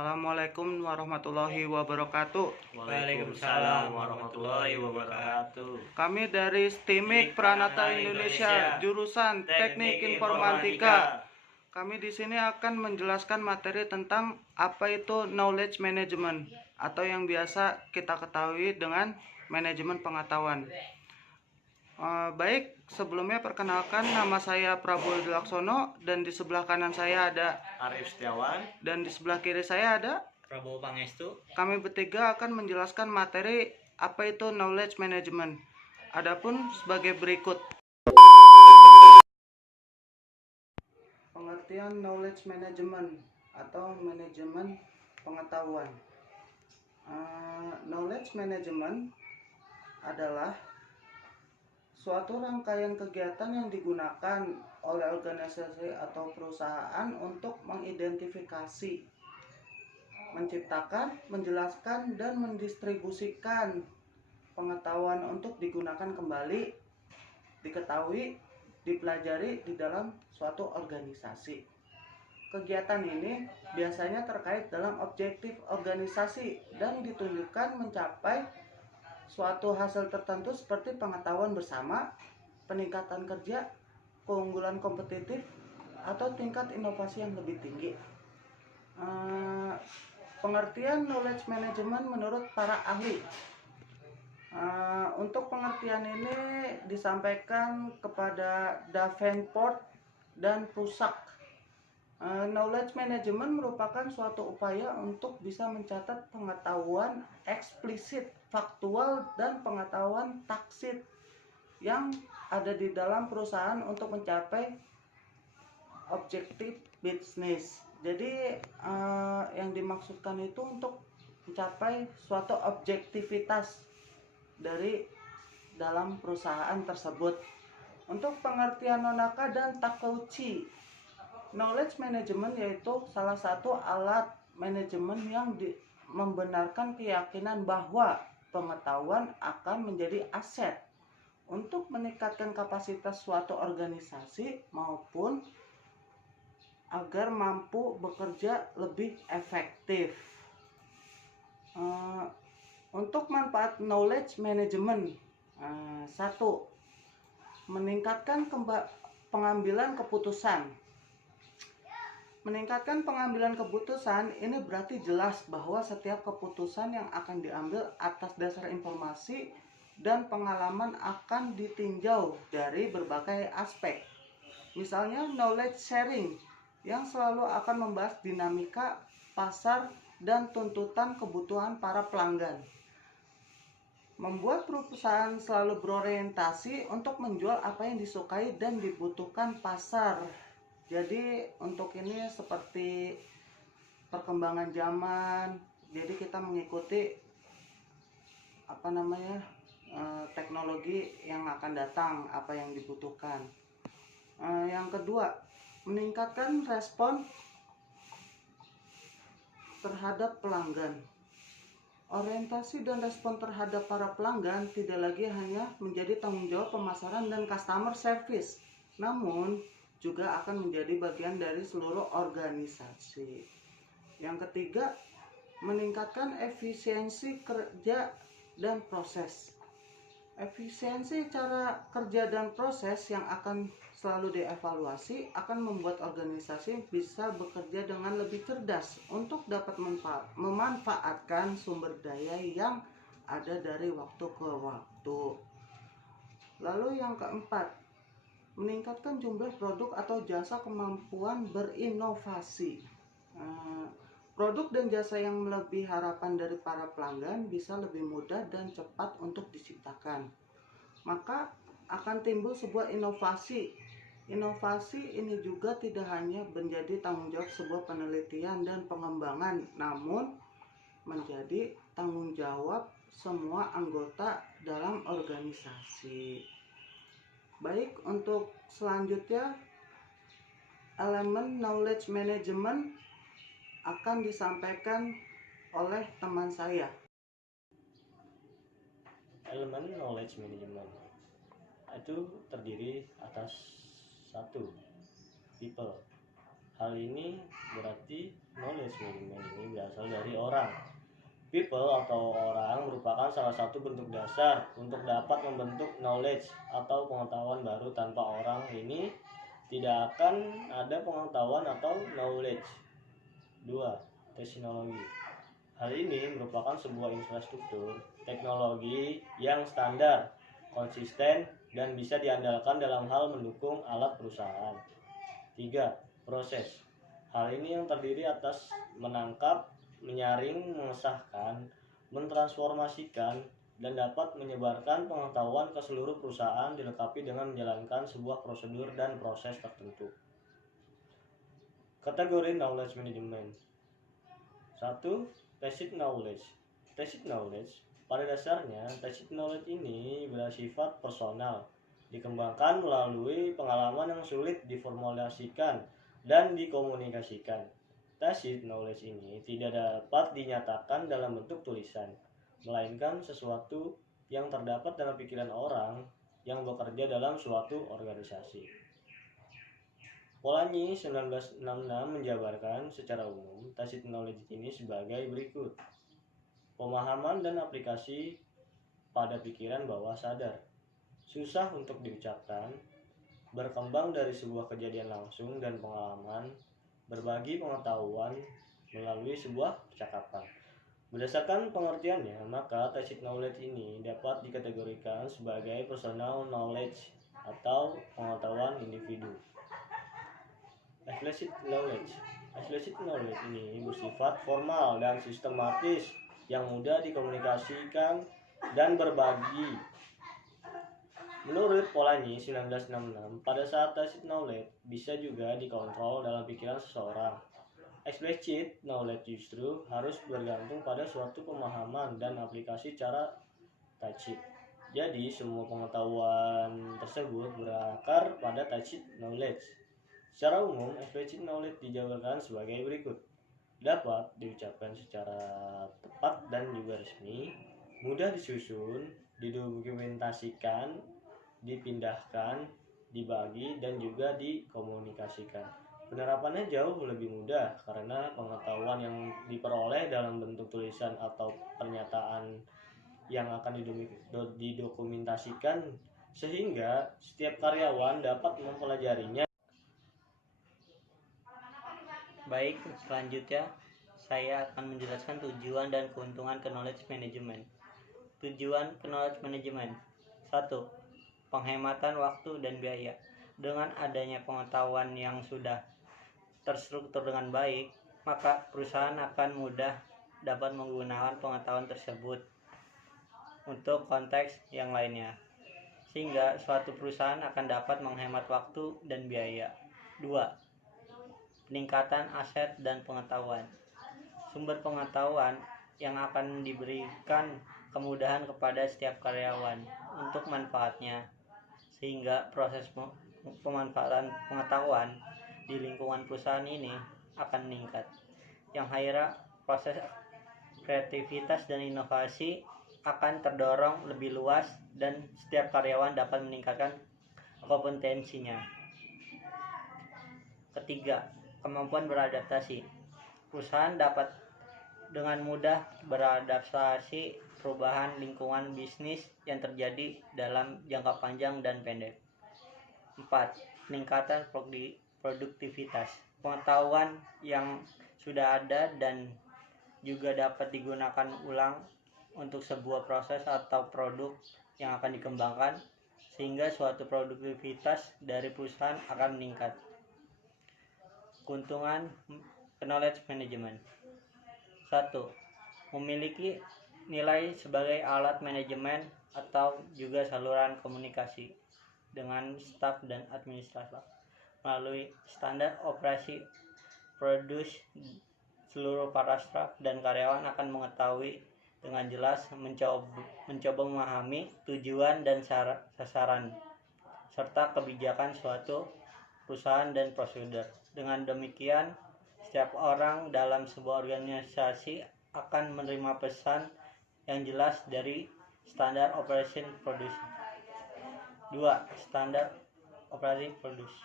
Assalamualaikum warahmatullahi wabarakatuh. Waalaikumsalam warahmatullahi wabarakatuh. Kami dari STIMIK Pranata Indonesia, jurusan Teknik Informatika. Kami di sini akan menjelaskan materi tentang apa itu knowledge management atau yang biasa kita ketahui dengan manajemen pengetahuan. Baik, sebelumnya perkenalkan, nama saya Prabowo Dilaksono dan di sebelah kanan saya ada Arif Setiawan dan di sebelah kiri saya ada Prabowo Pangestu. Kami bertiga akan menjelaskan materi apa itu knowledge management. Adapun sebagai berikut. Pengertian knowledge management atau manajemen pengetahuan. Knowledge management adalah suatu rangkaian kegiatan yang digunakan oleh organisasi atau perusahaan untuk mengidentifikasi, menciptakan, menjelaskan, dan mendistribusikan pengetahuan untuk digunakan kembali, diketahui, dipelajari di dalam suatu organisasi. Kegiatan ini biasanya terkait dalam objektif organisasi dan ditunjukkan mencapai suatu hasil tertentu seperti pengetahuan bersama, peningkatan kerja, keunggulan kompetitif, atau tingkat inovasi yang lebih tinggi. Pengertian knowledge management menurut para ahli. Untuk pengertian ini disampaikan kepada Davenport dan Prusak. Knowledge management merupakan suatu upaya untuk bisa mencatat pengetahuan eksplisit, faktual, dan pengetahuan taksit yang ada di dalam perusahaan untuk mencapai objektif bisnis. Jadi yang dimaksudkan itu untuk mencapai suatu objektivitas dari dalam perusahaan tersebut. Untuk pengertian Nonaka dan Takeuchi, knowledge management yaitu salah satu alat manajemen yang membenarkan keyakinan bahwa pengetahuan akan menjadi aset untuk meningkatkan kapasitas suatu organisasi maupun agar mampu bekerja lebih efektif. Untuk manfaat knowledge management, 1. Meningkatkan pengambilan keputusan. Meningkatkan pengambilan keputusan ini berarti jelas bahwa setiap keputusan yang akan diambil atas dasar informasi dan pengalaman akan ditinjau dari berbagai aspek. Misalnya knowledge sharing yang selalu akan membahas dinamika pasar dan tuntutan kebutuhan para pelanggan. Membuat perusahaan selalu berorientasi untuk menjual apa yang disukai dan dibutuhkan pasar. Jadi untuk ini seperti perkembangan zaman, jadi kita mengikuti teknologi yang akan datang, apa yang dibutuhkan. Yang kedua, meningkatkan respon terhadap pelanggan. Orientasi dan respon terhadap para pelanggan tidak lagi hanya menjadi tanggung jawab pemasaran dan customer service, namun juga akan menjadi bagian dari seluruh organisasi. Yang ketiga, meningkatkan efisiensi kerja dan proses. Efisiensi cara kerja dan proses yang akan selalu dievaluasi akan membuat organisasi bisa bekerja dengan lebih cerdas untuk dapat memanfaatkan sumber daya yang ada dari waktu ke waktu. Lalu yang keempat, meningkatkan jumlah produk atau jasa kemampuan berinovasi. Produk dan jasa yang melebihi harapan dari para pelanggan bisa lebih mudah dan cepat untuk diciptakan. Maka akan timbul sebuah inovasi. Inovasi ini juga tidak hanya menjadi tanggung jawab sebuah penelitian dan pengembangan, namun menjadi tanggung jawab semua anggota dalam organisasi. Baik, untuk selanjutnya elemen knowledge management akan disampaikan oleh teman saya. Elemen knowledge management itu terdiri atas 1. People Hal ini berarti knowledge management ini berasal dari orang. People atau orang merupakan salah satu bentuk dasar untuk dapat membentuk knowledge atau pengetahuan baru. Tanpa orang ini tidak akan ada pengetahuan atau knowledge. 2. Teknologi. Hal ini merupakan sebuah infrastruktur teknologi yang standar, konsisten, dan bisa diandalkan dalam hal mendukung alat perusahaan. 3. Proses. Hal ini yang terdiri atas menangkap, menyaring, mengesahkan, mentransformasikan, dan dapat menyebarkan pengetahuan ke seluruh perusahaan dilengkapi dengan menjalankan sebuah prosedur dan proses tertentu. Kategori knowledge management. 1. Tacit knowledge. Tacit knowledge, pada dasarnya tacit knowledge ini bersifat personal, dikembangkan melalui pengalaman yang sulit diformulasikan dan dikomunikasikan. Tacit knowledge ini tidak dapat dinyatakan dalam bentuk tulisan, melainkan sesuatu yang terdapat dalam pikiran orang yang bekerja dalam suatu organisasi. Polanyi 1966 menjabarkan secara umum tacit knowledge ini sebagai berikut. Pemahaman dan aplikasi pada pikiran bawah sadar. Susah untuk diucapkan, berkembang dari sebuah kejadian langsung dan pengalaman, berbagi pengetahuan melalui sebuah percakapan. Berdasarkan pengertiannya, maka tacit knowledge ini dapat dikategorikan sebagai personal knowledge atau pengetahuan individu. Explicit knowledge. Explicit knowledge ini bersifat formal dan sistematis yang mudah dikomunikasikan dan berbagi. Menurut Polanyi 1966, pada saat tacit knowledge bisa juga dikontrol dalam pikiran seseorang. Explicit knowledge justru harus bergantung pada suatu pemahaman dan aplikasi cara tacit. Jadi semua pengetahuan tersebut berakar pada tacit knowledge. Secara umum, explicit knowledge dijabarkan sebagai berikut. Dapat diucapkan secara tepat dan juga resmi, mudah disusun, didokumentasikan, dipindahkan, dibagi, dan juga dikomunikasikan. Penerapannya jauh lebih mudah karena pengetahuan yang diperoleh dalam bentuk tulisan atau pernyataan yang akan didokumentasikan sehingga setiap karyawan dapat mempelajarinya. Baik, selanjutnya saya akan menjelaskan tujuan dan keuntungan knowledge management. Tujuan knowledge management. 1. Penghematan waktu dan biaya. Dengan adanya pengetahuan yang sudah terstruktur dengan baik, maka perusahaan akan mudah dapat menggunakan pengetahuan tersebut untuk konteks yang lainnya, sehingga suatu perusahaan akan dapat menghemat waktu dan biaya. 2. Peningkatan aset dan pengetahuan. Sumber pengetahuan yang akan diberikan kemudahan kepada setiap karyawan untuk manfaatnya, sehingga proses pemanfaatan pengetahuan di lingkungan perusahaan ini akan meningkat. Yang akhirnya proses kreativitas dan inovasi akan terdorong lebih luas dan setiap karyawan dapat meningkatkan kompetensinya. Ketiga, kemampuan beradaptasi. Perusahaan dapat dengan mudah beradaptasi perubahan lingkungan bisnis yang terjadi dalam jangka panjang dan pendek. 4. Peningkatan produktivitas. Pengetahuan yang sudah ada dan juga dapat digunakan ulang untuk sebuah proses atau produk yang akan dikembangkan, sehingga suatu produktivitas dari perusahaan akan meningkat. Keuntungan knowledge management. 1. Memiliki nilai sebagai alat manajemen atau juga saluran komunikasi dengan staf dan administrator. Melalui standar operasi produce, seluruh para staf dan karyawan akan mengetahui dengan jelas mencoba memahami tujuan dan sasaran serta kebijakan suatu perusahaan dan prosedur. Dengan demikian, setiap orang dalam sebuah organisasi akan menerima pesan yang jelas dari standar operation produce. 2. Standar operation produce.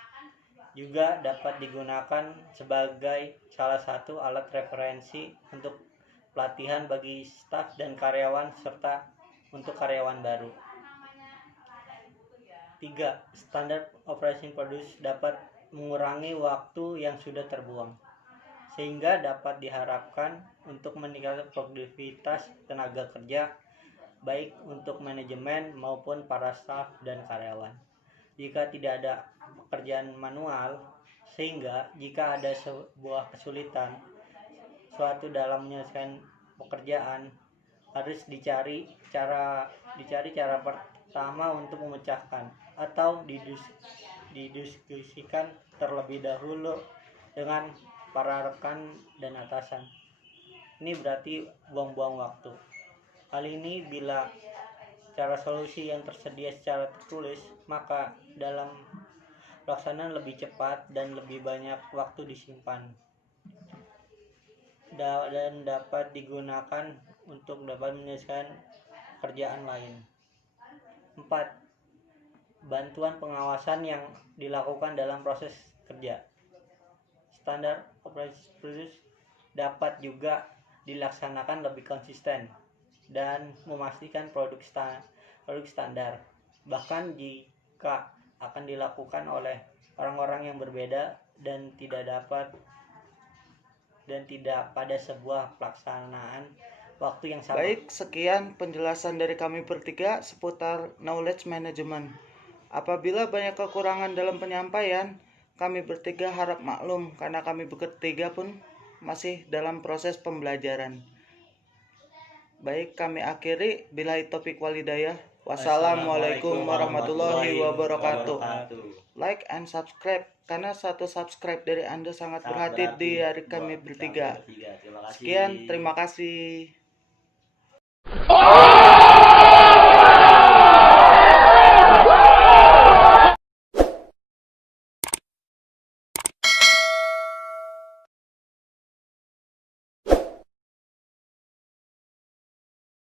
juga dapat digunakan sebagai salah satu alat referensi untuk pelatihan bagi staf dan karyawan serta untuk karyawan baru. 3. Standard Operation Procedures dapat mengurangi waktu yang sudah terbuang, sehingga dapat diharapkan untuk meningkatkan produktivitas tenaga kerja baik untuk manajemen maupun para staf dan karyawan. Jika tidak ada pekerjaan manual, sehingga jika ada sebuah kesulitan suatu dalam menyelesaikan pekerjaan, harus dicari cara pertama untuk memecahkan atau didiskusikan terlebih dahulu dengan para rekan dan atasan. Ini berarti buang-buang waktu. Hal ini bila cara solusi yang tersedia secara tertulis, maka dalam pelaksanaan lebih cepat dan lebih banyak waktu disimpan dan dapat digunakan untuk dapat menyelesaikan pekerjaan lain. 4. Bantuan pengawasan yang dilakukan dalam proses kerja. Standar Operation Procedures dapat juga dilaksanakan lebih konsisten dan memastikan produk standar, bahkan jika akan dilakukan oleh orang-orang yang berbeda dan tidak pada sebuah pelaksanaan waktu yang sama. Baik, sekian penjelasan dari kami bertiga seputar knowledge management. Apabila banyak kekurangan dalam penyampaian, kami bertiga harap maklum karena kami bertiga pun masih dalam proses pembelajaran. Baik, kami akhiri. Billahi taufiq wal hidayah. Wassalamualaikum warahmatullahi wabarakatuh. Like and subscribe, karena satu subscribe dari Anda sangat berarti di hari kami bertiga. Sekian, terima kasih.